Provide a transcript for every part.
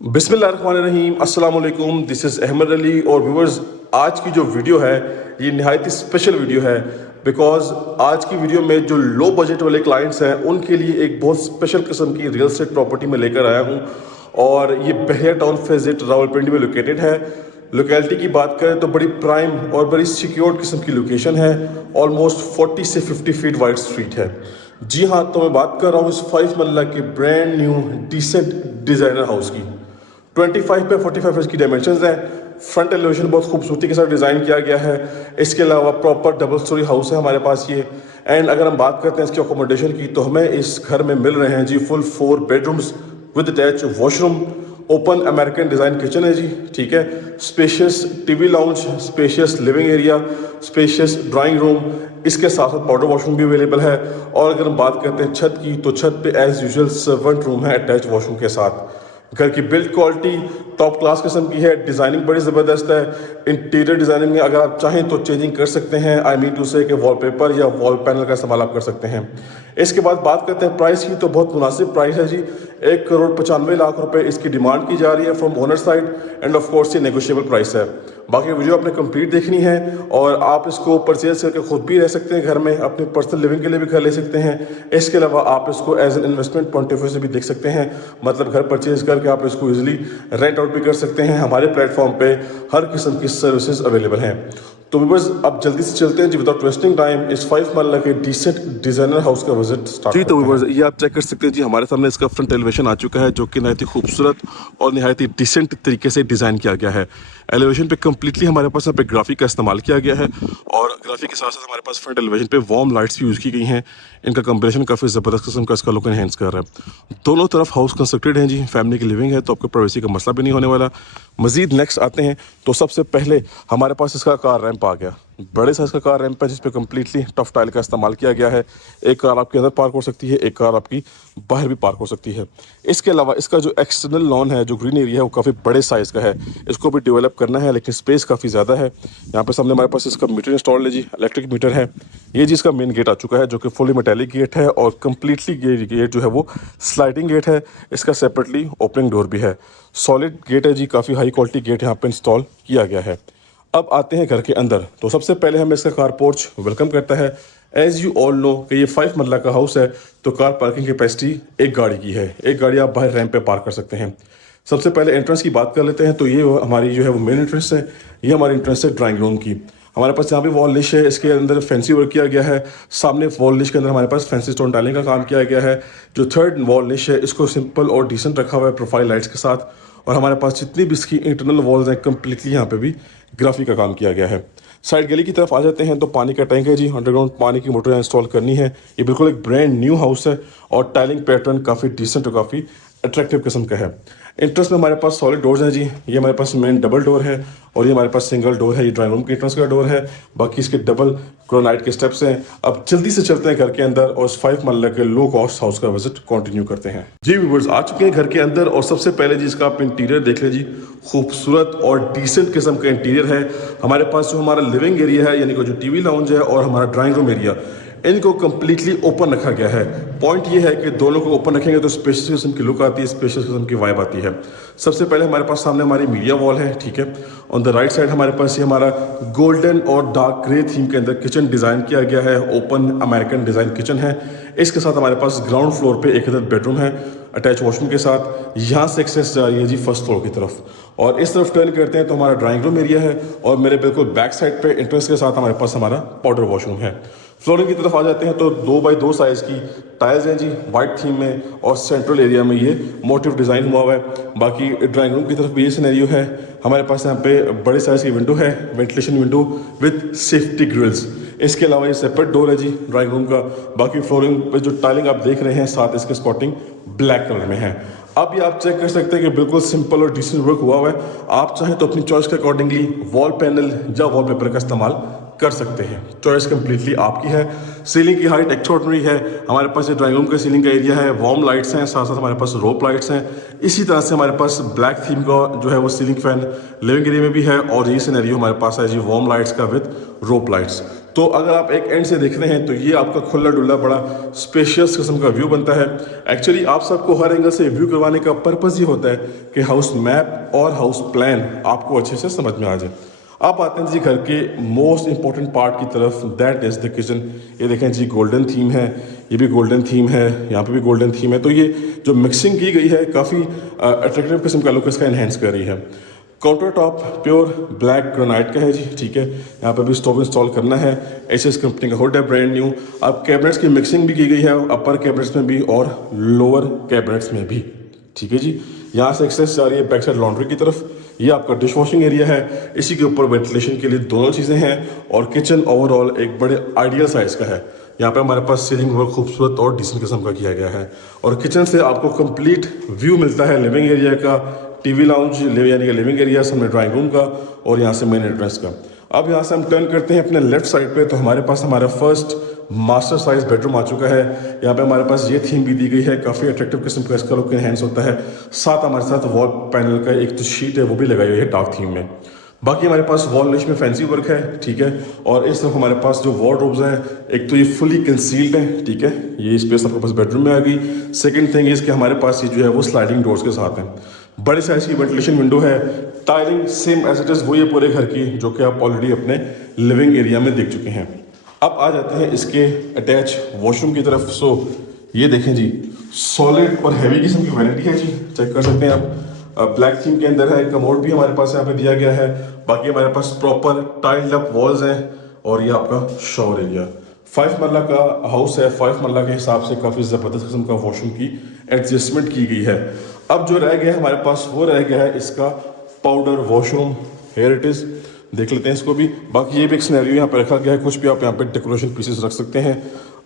बिस्मिल्लाहिर्रहमानिर्रहीम, अस्सलाम वालेकुम। दिस इज़ अहमद अली और व्यूअर्स, आज की जो वीडियो है ये नहायत ही स्पेशल वीडियो है बिकॉज़ आज की वीडियो में जो लो बजट वाले क्लाइंट्स हैं उनके लिए एक बहुत स्पेशल किस्म की रियल एस्टेट प्रॉपर्टी में लेकर आया हूँ और ये बहरिया टाउन फेजिट रावलपिंडी में लोकेटेड है। लोकेलिटी की बात करें तो बड़ी प्राइम और बड़ी सिक्योर्ड किस्म की लोकेशन है। ऑलमोस्ट 40 से 50 फीट वाइड स्ट्रीट है। जी हाँ, तो मैं बात कर रहा हूँ इस 5 मरला के brand new decent designer house की। 25 पे 45 की डायमेंशंस हैं। फ्रंट एलिवेशन बहुत खूबसूरती के साथ डिज़ाइन किया गया है। इसके अलावा प्रॉपर डबल स्टोरी हाउस है हमारे पास ये। एंड अगर हम बात करते हैं इसकी अकोमोडेशन की तो हमें इस घर में मिल रहे हैं जी full 4 bedrooms with attach washroom, open American design kitchen है जी, ठीक है। Spacious TV lounge, spacious living area, spacious drawing room, इसके साथ साथ पाउडर वॉशरूम भी अवेलेबल है। और अगर हम बात करते हैं छत की तो छत पे एज यूजुअल सर्वेंट रूम है अटैच वॉशरूम के साथ। घर की बिल्ड क्वालिटी टॉप क्लास किस्म की है। डिज़ाइनिंग बड़ी ज़बरदस्त है। इंटीरियर डिज़ाइनिंग में अगर आप चाहें तो चेंजिंग कर सकते हैं। आई मीन टू से कि वॉलपेपर या वॉल पैनल का इस्तेमाल आप कर सकते हैं। इसके बाद बात करते हैं प्राइस की, तो बहुत मुनासिब प्राइस है जी। 1,95,00,000 रुपए इसकी डिमांड की जा रही है from owner side end of course ये नेगोशिएबल प्राइस है। बाकी वीडियो आपने कंप्लीट देखनी है और आप इसको परचेज करके खुद भी रह सकते हैं घर में, अपने पर्सनल लिविंग के लिए भी घर ले सकते हैं। इसके अलावा आप इसको as an investment point of view से भी देख सकते हैं, मतलब घर परचेज करके आप इसको इजीली रेंट आउट भी कर सकते हैं। हमारे प्लेटफॉर्म पे हर किस्म की सर्विसेज अवेलेबल हैं। तो बस अब जल्दी से चलते हैं जी विदाउट वेस्टिंग टाइम इस 5 मरला के डिसेंट डिजाइनर हाउस का विजिट स्टार्ट जी। तो व्यूअर्स, ये आप चेक कर सकते हैं जी, हमारे सामने इसका फ्रंट एलिवेशन आ चुका है जो कि नहायत ही खूबसूरत और नहायत ही डिसेंट तरीके से डिज़ाइन किया गया है। एलिवेशन पे कम्प्लीटली हमारे पास यहाँ पे ग्राफिक का इस्तेमाल किया गया है और ग्राफिक के साथ साथ हमारे पास फ्रंट एलिवेशन पे वार्म लाइट्स भी यूज़ की गई हैं। इनका कम्बिनेशन काफ़ी ज़बरदस्त किस्म का इसका लुक एनहेंस कर रहा है। दोनों तरफ हाउस कंस्ट्रक्टेड है जी, फैमिली की लिविंग है तो आपको प्राइवेसी का मसला भी नहीं होने वाला। मजीद नेक्स्ट आते हैं तो सबसे पहले हमारे पास इसका कार रैंप आ गया। बड़े साइज का कार रैंप है जिस पे कम्प्लीटली टफ टाइल का इस्तेमाल किया गया है। एक कार आपके अंदर पार्क हो सकती है, एक कार आपकी बाहर भी पार्क हो सकती है। इसके अलावा इसका जो एक्सटर्नल लॉन है, जो ग्रीन एरिया है, वो काफ़ी बड़े साइज़ का है। इसको भी डेवलप करना है लेकिन स्पेस काफ़ी ज़्यादा है। यहाँ पे सामने हमारे पास इसका मीटर इंस्टॉल्ड है जी, इलेक्ट्रिक मीटर है। ये जी इसका मेन गेट आ चुका है जो कि फुली मेटेलिक गेट है और कम्प्लीटली गेट जो है वो स्लाइडिंग गेट है। इसका सेपरेटली ओपनिंग डोर भी है। सॉलिड गेट है जी, काफ़ी हाई क्वालिटी गेट यहाँ पे इंस्टॉल किया गया है। अब आते हैं घर के अंदर, तो सबसे पहले हमें इसका कार पोर्च वेलकम करता है। एज यू ऑल नो कि ये 5 मरला का हाउस है तो कार पार्किंग कैपेसिटी एक गाड़ी की है। एक गाड़ी आप बाहर रैंप पे पार्क कर सकते हैं। सबसे पहले एंट्रेंस की बात कर लेते हैं, तो ये हमारी जो है वो मेन एंट्रेंस है। ये हमारी एंट्रेंस है ड्राइंग रूम की। हमारे पास यहाँ पे वॉल निश है, इसके अंदर फैंसी वर्क किया गया है। सामने वॉल निश के अंदर हमारे पास फैंसी स्टोन टाइलिंग का काम किया गया है। जो थर्ड वॉल निश है इसको सिंपल और डिसेंट रखा हुआ है प्रोफाइल लाइट्स के साथ। और हमारे पास जितनी भी इसकी इंटरनल वॉल्स हैं कम्प्लीटली यहाँ पे भी ग्राफिक का काम किया गया है। साइड गली की तरफ आ जाते हैं तो पानी का टैंक है जी, अंडरग्राउंड पानी की मोटर इंस्टॉल करनी है। ये बिल्कुल एक ब्रांड न्यू हाउस है और टाइलिंग पैटर्न काफ़ी डिसेंट और काफ़ी अट्रैक्टिव किस्म का है। इंट्रेंस में हमारे पास सॉलिड डोर्स हैं जी। ये हमारे पास मेन डबल डोर है और ये हमारे पास सिंगल डोर है। ये ड्राइंग रूम के इंट्रेंस का डोर है, बाकी इसके डबल ग्रेनाइट के स्टेप्स हैं। अब जल्दी से चलते हैं घर के अंदर और इस 5 मरला के लो कॉस्ट हाउस का विजिट कंटिन्यू करते हैं जी। व्यूअर्स, आ चुके हैं घर के अंदर और सबसे पहले जी इसका आप इंटीरियर देख लें जी। खूबसूरत और डिसेंट किस्म का इंटीरियर है। हमारे पास जो हमारा लिविंग एरिया है यानी कि जो टीवी लाउंज है और हमारा ड्राइंग रूम एरिया, इनको कम्प्लीटली ओपन रखा गया है। पॉइंट ये है कि दोनों को ओपन रखेंगे तो स्पेशियस किस्म की लुक आती है, स्पेशियस किस्म की वाइब आती है। सबसे पहले हमारे पास सामने हमारी मीडिया वॉल है, ठीक है। ऑन द राइट साइड हमारे पास ये हमारा गोल्डन और डार्क ग्रे थीम के अंदर किचन डिज़ाइन किया गया है। ओपन अमेरिकन डिज़ाइन किचन है। इसके साथ हमारे पास ग्राउंड फ्लोर पे एक अदद बेडरूम है अटैच वॉशरूम के साथ। यहाँ से एक्सेस जा रही है जी फर्स्ट फ्लोर की तरफ और इस तरफ टर्न करते हैं तो हमारा ड्राइंग रूम एरिया है और मेरे बिल्कुल बैक साइड पे एंट्रेंस के साथ हमारे पास हमारा पाउडर वॉशरूम है। फ्लोरिंग की तरफ आ जाते हैं तो 2x2 साइज़ की टाइल्स हैं जी वाइट थीम में और सेंट्रल एरिया में ये मोटिव डिज़ाइन हुआ है। बाकी ड्राइंग रूम की तरफ भी ये सिनेरियो है। हमारे पास यहाँ पे बड़े साइज़ की विंडो है, ventilation window with safety grills. इसके अलावा ये सेपरेट डोर है जी ड्राइंग रूम का। बाकी फ्लोरिंग पे जो टाइलिंग आप देख रहे हैं साथ इसके स्पॉटिंग ब्लैक कलर में है। अब ये आप चेक कर सकते हैं कि बिल्कुल सिंपल और डिसेंट वर्क हुआ हुआ है। आप चाहें तो अपनी चॉइस के अकॉर्डिंगली वॉल पैनल या वॉलपेपर का इस्तेमाल कर सकते हैं। चॉइस कम्प्लीटली आपकी है। सीलिंग की हाइट एक्स्ट्राऑर्डिनरी है। हमारे पास ये ड्राइंग रूम के सीलिंग का एरिया है, वार्म लाइट्स हैं, साथ साथ हमारे पास रोप लाइट्स हैं। इसी तरह से हमारे पास ब्लैक थीम का जो है वो सीलिंग फैन लिविंग एरिया में भी है और ये सिनेरियो हमारे पास है जी वार्म लाइट्स का विद रोप लाइट्स। तो अगर आप एक एंड से देख रहे हैं तो ये आपका खुला डुल्ला बड़ा स्पेशियस किस्म का व्यू बनता है। एक्चुअली आप सबको हर एंगल से व्यू करवाने का पर्पज़ ये होता है कि हाउस मैप और हाउस प्लान आपको अच्छे से समझ में आ जाए। अब आते हैं जी घर के मोस्ट इंपॉर्टेंट पार्ट की तरफ, दैट इज़ द किचन। ये देखें जी गोल्डन थीम है, ये भी गोल्डन थीम है, यहाँ पे भी गोल्डन थीम है। तो ये जो मिक्सिंग की गई है काफ़ी अट्रैक्टिव किस्म का लुक इसका इन्हेंस कर रही है। Counter top pure black granite का है जी, ठीक है। यहाँ पर भी स्टोव इंस्टॉल करना है, एसएस कंपनी का हुड है ब्रांड न्यू। अब कैबिनेट्स की मिक्सिंग भी की गई है, अपर कैबिनेट्स में भी और लोअर कैबिनेट्स में भी, ठीक है जी। यहाँ से एक्सेस जा रही है बैक साइड लॉन्ड्री की तरफ। ये आपका डिश वॉशिंग एरिया है, इसी के ऊपर वेंटिलेशन के लिए दोनों चीज़ें हैं और किचन ओवरऑल एक बड़े आइडियल साइज़ का है। यहाँ पे हमारे पास सीलिंग वर्क खूबसूरत और डिसेंट किस्म का किया गया है और किचन से आपको कंप्लीट व्यू मिलता है लिविंग एरिया का, टीवी लाउंज यानी कि लिविंग एरिया, सामने ड्राइंग रूम का और यहाँ से मेन एंट्रेंस का। अब यहाँ से हम टर्न करते हैं अपने लेफ्ट साइड पे, तो हमारे पास हमारा फर्स्ट मास्टर साइज बेडरूम आ चुका है। यहाँ पे हमारे पास ये थीम भी दी गई है, काफ़ी अट्रैक्टिव किस्म का इसका लुक एनहेंस होता है। साथ हमारे साथ वॉल पैनल का एक जो शीट है वो भी लगाई हुई है डार्क थीम में। बाकी हमारे पास वॉल निश में फैंसी वर्क है, ठीक है। और इस तरफ हमारे पास जो वार्डरोब्स हैं, एक तो ये फुली कंसील्ड है, ठीक है, ये स्पेस आपके पास बेडरूम में आ गई। सेकंड थिंग इज कि हमारे पास ये जो है वो स्लाइडिंग डोर्स के साथ है, बड़े साइज की वेंटिलेशन विंडो है, tiling same as it is वही है पूरे घर की, जो कि आप ऑलरेडी अपने लिविंग एरिया में देख चुके हैं। अब आ जाते हैं इसके अटैच वॉशरूम की तरफ। सो ये देखें जी, सॉलिड और हैवी किस्म की वैनिटी है जी, चेक कर सकते हैं आप। ब्लैक थीम के अंदर है, कमोड भी हमारे पास यहाँ पे दिया गया है। बाकी हमारे पास प्रॉपर टाइल्ड अप वॉल्स हैं और ये आपका शॉवर एरिया। 5 मरला का हाउस है, 5 मरला के हिसाब से काफ़ी ज़बरदस्त किस्म का वॉशरूम की एडजस्टमेंट की गई है। अब जो रह गया है हमारे पास वो रह गया है इसका powder washroom. Here it is, देख लेते हैं इसको भी। बाकी ये भी एक सिनेरियो यहाँ पे रखा गया है, कुछ भी आप यहाँ पे डेकोरेशन पीसेस रख सकते हैं।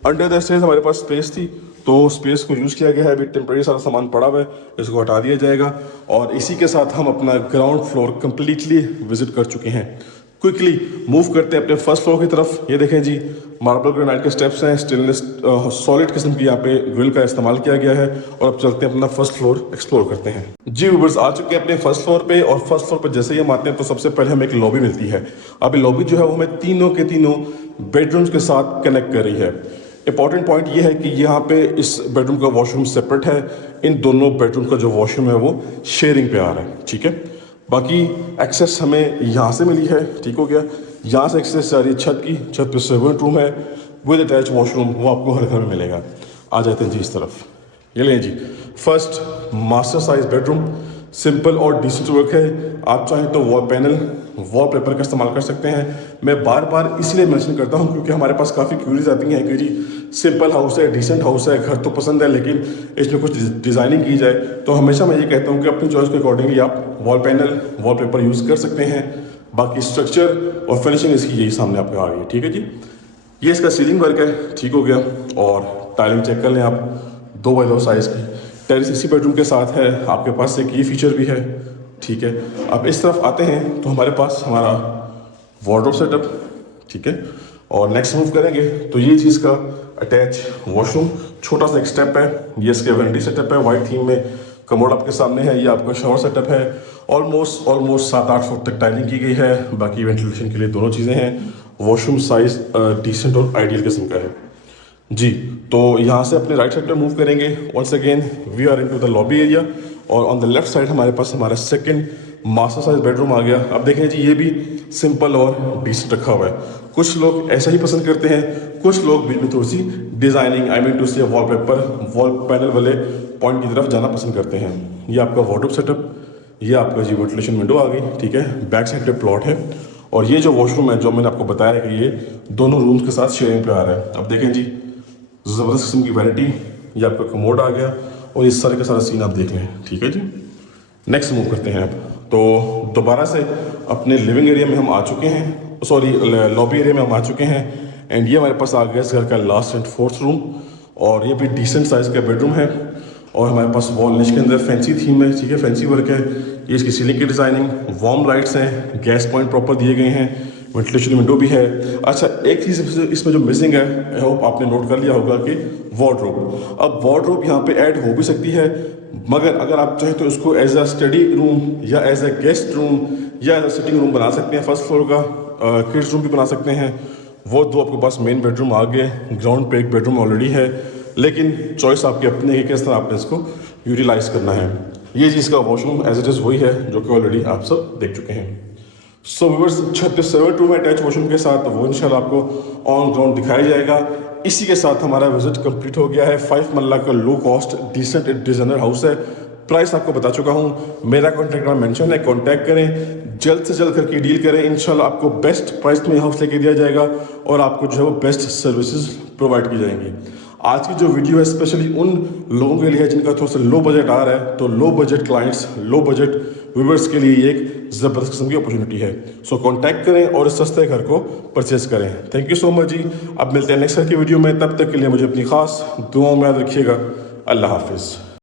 अंडर द स्टेज हमारे पास स्पेस थी, तो स्पेस को यूज़ किया गया है। अभी टेम्परेरी सारा सामान पड़ा हुआ है, इसको हटा दिया जाएगा और इसी के साथ हम अपना ग्राउंड फ्लोर कम्प्लीटली विजिट कर चुके हैं। क्विकली मूव करते हैं अपने फर्स्ट फ्लोर की तरफ। ये देखें जी, मार्बल ग्रेनाइट के स्टेप्स हैं, स्टेनलेस सॉलिड किस्म की यहाँ पे ग्रिल का इस्तेमाल किया गया है। और अब चलते हैं अपना फर्स्ट फ्लोर एक्सप्लोर करते हैं। जी व्यूअर्स, आ चुके हैं अपने फर्स्ट फ्लोर पे और फर्स्ट फ्लोर पे जैसे ही हम आते हैं तो सबसे पहले हमें एक लॉबी मिलती है। अब ये लॉबी जो है वो हमें तीनों के तीनों बेडरूम्स के साथ कनेक्ट कर रही है। इंपॉर्टेंट पॉइंट ये है कि यहाँ पे इस बेडरूम का वॉशरूम सेपरेट है, इन दोनों बेडरूम का जो वॉशरूम है वो शेयरिंग पे आ रहा है, ठीक है। बाकी एक्सेस हमें यहाँ से मिली है, ठीक हो गया। यहाँ से एक्सेस जा रही है छत की, छत पे सर्वेंट रूम है विद अटैच वॉशरूम, वो आपको हर घर में मिलेगा। आ जाते हैं जी इस तरफ, ये लें जी first master size bedroom. Simple और डिसेंट वर्क है। आप चाहें तो वॉल पैनल, वॉल पेपर का इस्तेमाल कर सकते हैं। मैं बार बार इसलिए मेंशन करता हूं क्योंकि हमारे पास काफ़ी क्यूरीज आती हैं कि जी सिंपल हाउस है, डिसेंट हाउस है, घर तो पसंद है लेकिन इसमें कुछ डिज़ाइनिंग की जाए। तो हमेशा मैं ये कहता हूं कि अपनी चॉइस के अकॉर्डिंगली आप wall panel, wall paper use कर सकते हैं। बाकी स्ट्रक्चर और फिनिशिंग इसकी यही सामने आपको आ रही है, ठीक है जी। ये इसका सीलिंग वर्क है, ठीक हो गया। और टाइलिंग चेक कर लें आप, 2x2 साइज़ की। टेरेस इसी बेडरूम के साथ है, आपके पास एक ये फीचर भी है, ठीक है। अब इस तरफ आते हैं तो हमारे पास हमारा वार्डरोब सेटअप, ठीक है। और नेक्स्ट मूव करेंगे तो ये चीज़ का अटैच वॉशरूम, छोटा सा एक स्टेप है। ये इसके वेंटी सेटअप है, वाइट थीम में। कमोड आपके सामने है, ये आपका शावर सेटअप है। ऑलमोस्ट 7-8 फुट तक टाइलिंग की गई है। बाकी वेंटिलेशन के लिए दोनों चीज़ें हैं। वॉशरूम साइज डिसेंट और आइडियल किस्म का है जी। तो यहाँ से अपने राइट साइड पे मूव करेंगे। Once again we are into the lobby area और ऑन द लेफ्ट साइड हमारे पास हमारा सेकंड मास्टर साइज बेडरूम आ गया। अब देखें जी, ये भी सिंपल और डिसेंट रखा हुआ है। कुछ लोग ऐसा ही पसंद करते हैं, कुछ लोग बीच में थोड़ी सी डिजाइनिंग, आई मीन टू से वॉल पेपर, वॉल पैनल वाले पॉइंट की तरफ जाना पसंद करते हैं। ये आपका वार्डरोब सेटअप, ये आपका जी वेंटिलेशन विंडो आ गई, ठीक है। बैक साइड पे प्लॉट है और ये जो वॉशरूम है जो मैंने आपको बताया कि ये दोनों रूम्स के साथ शेयरिंग पे आ रहा है। अब देखें जी, ज़बरदस्त किस्म की वैरायटी, ये आपका कमोड आ गया और इस सारे का सारा सीन आप देख लें, ठीक है जी। नेक्स्ट मूव करते हैं अब। तो दोबारा से अपने लिविंग एरिया में हम आ चुके हैं, सॉरी लॉबी एरिया में हम आ चुके हैं। एंड ये हमारे पास आ गया इस घर का लास्ट एंड फोर्थ रूम और ये भी डिसेंट साइज़ का बेडरूम है। और हमारे पास वॉल निश के अंदर फैंसी थीम है, ठीक है, फैंसी वर्क है। ये इसकी सीलिंग की डिज़ाइनिंग, वार्म लाइट्स हैं, गैस पॉइंट प्रॉपर दिए गए हैं, वेंटिलेशन विंडो भी है। अच्छा, एक चीज़ इसमें जो मिसिंग है, आई होप आपने नोट कर लिया होगा कि वार्डरोब। अब वार्डरोब यहाँ पे ऐड हो भी सकती है, मगर अगर आप चाहें तो इसको एज अ स्टडी रूम या एज अ गेस्ट रूम या एज अ सिटिंग रूम बना सकते हैं। फर्स्ट फ्लोर का किड्स रूम भी बना सकते हैं। वो दो आपके पास मेन बेडरूम आ गए, ग्राउंड पे एक बेडरूम ऑलरेडी है, लेकिन चॉइस आपकी अपनी है कि किस तरह आपने इसको यूटिलाइज करना है। ये चीज़ का वॉशरूम एज इट इज़ वही है जो कि ऑलरेडी आप सब देख चुके हैं। So viewers 37 room attach washroom के साथ वो इंशाल्लाह आपको ऑन ग्राउंड दिखाया जाएगा। इसी के साथ हमारा विजिट कंप्लीट हो गया है। 5 मरला का low cost decent designer house है। प्राइस आपको बता चुका हूँ, मेरा कॉन्टैक्ट नंबर मेंशन है, कॉन्टैक्ट करें, जल्द से जल्द करके डील करें। इंशाल्लाह आपको बेस्ट प्राइस में हाउस लेके दिया जाएगा और आपको जो है वो बेस्ट सर्विसेज प्रोवाइड की जाएंगी। आज की जो वीडियो है स्पेशली उन लोगों के लिए है जिनका थोड़ा सा लो बजट आ रहा है, तो low budget clients, low budget viewers के लिए एक ज़बरदस्त किस्म की अपॉर्चुनिटी है। सो कांटेक्ट करें और इस सस्ते घर को परचेज करें। थैंक यू सो मच जी। अब मिलते हैं नेक्स्ट की वीडियो में, तब तक के लिए मुझे अपनी खास दुआओं में याद रखिएगा। अल्लाह हाफिज़।